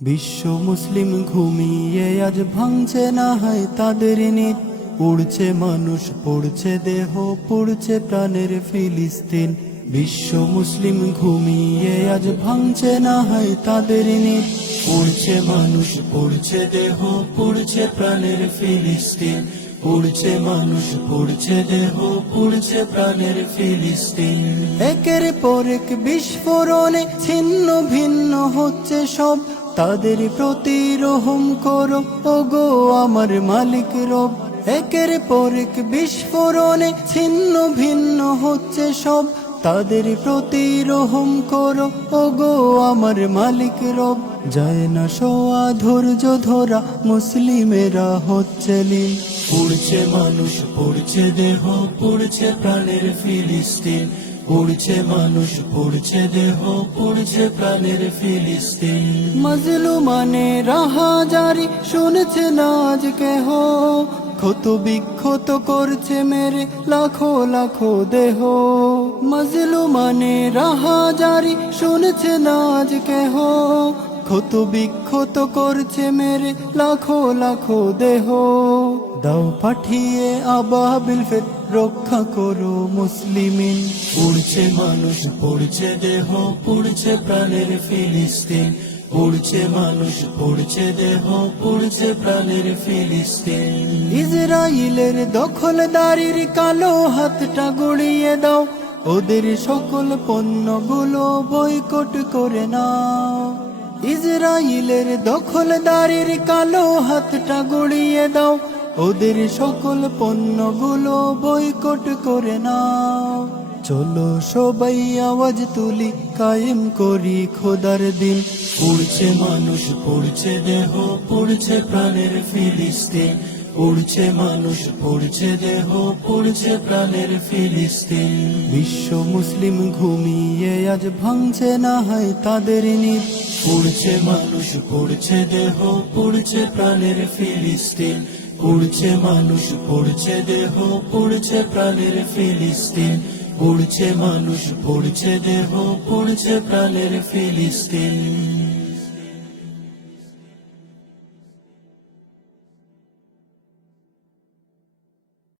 বিশ্ব মুসলিম ঘুমিয়ে আজ ভাঙছে না হয় তাদের নিদ, উড়ছে মানুষ পড়ছে দেহ পড়ছে প্রাণের ফিলিস্তিন। বিশ্ব মুসলিম ঘুমিয়ে আজ ভাঙছে না হয় তাদের নিদ, উড়ছে মানুষ পড়ছে দেহ পড়ছে প্রাণের ফিলিস্তিন। উড়ছে মানুষ পড়ছে দেহ পড়ছে প্রাণের ফিলিস্তিন। একের পর এক বিস্ফোরণে ছিন্ন ভিন্ন হচ্ছে সব, তাদের প্রতি রহম করো ওগো আমার মালিক রব। একের পর এক বিস্ফোরণে ছিন্ন ভিন্ন হচ্ছে সব, তাদের প্রতি রহম করো ওগো আমার মালিক রব। যায় না সোয়া ধৈর্য ধরা মুসলিমেরা হচ্ছে লীন, পড়ছে মানুষ পড়ছে দেহ পড়ছে প্রাণের ফিলিস্তিন। পড়ছে মানুষ পড়ছে দেহ পড়ছে প্রাণের ফিলিস্তিন। মাজলুমানে রাহা জারি শুনছে না আজ কেহ, ক্ষত বিক্ষত করছে মেরে লাখো লাখো দেহ। মাজলুমানে রাহা জারি শুনছে না আজ কেহ, ক্ষত বিক্ষত করছে মেরে লাখো লাখো দেহ। দাও পাঠিয়ে আবাবিল ফের রক্ষা করো মুসলিমিন। পড়ছে মানুষ পড়ছে দেহ পড়ছে প্রাণের ফিলিস্তিন। পড়ছে মানুষ পড়ছে দেহ পড়ছে প্রাণের ফিলিস্তিন। ইসরায়েলের দখলদারির কালো হাতটা গড়িয়ে দাও, ওদের সকল পণ্যগুলো বয়কট করে নাও। ইসরায়েলের দখলদারির কালো হাতটা গড়িয়ে দাও, ওদের সকল পণ্যগুলো বয়কট করে নাও। চলো সবাই আওয়াজ তুলি কায়েম করি খোদার দিন। পড়ছে মানুষ পড়ছে দেহ পড়ছে প্রাণের ফিলিস্তিন। পড়ছে মানুষ পড়ছে দেহ পড়ছে প্রাণের ফিলিস্তিন। বিশ্ব মুসলিম ঘুমিয়ে আজ ভাঙছে না হয় তাদের নিদ, পড়ছে মানুষ পড়ছে দেহ পড়ছে প্রাণের ফিলিস্তিন। পড়ছে মানুষ পড়ছে দেহ পড়ছে প্রাণের ফিলিস্তিন। পড়ছে মানুষ পড়ছে দেহ পড়ছে প্রাণের ফিলিস্তিন।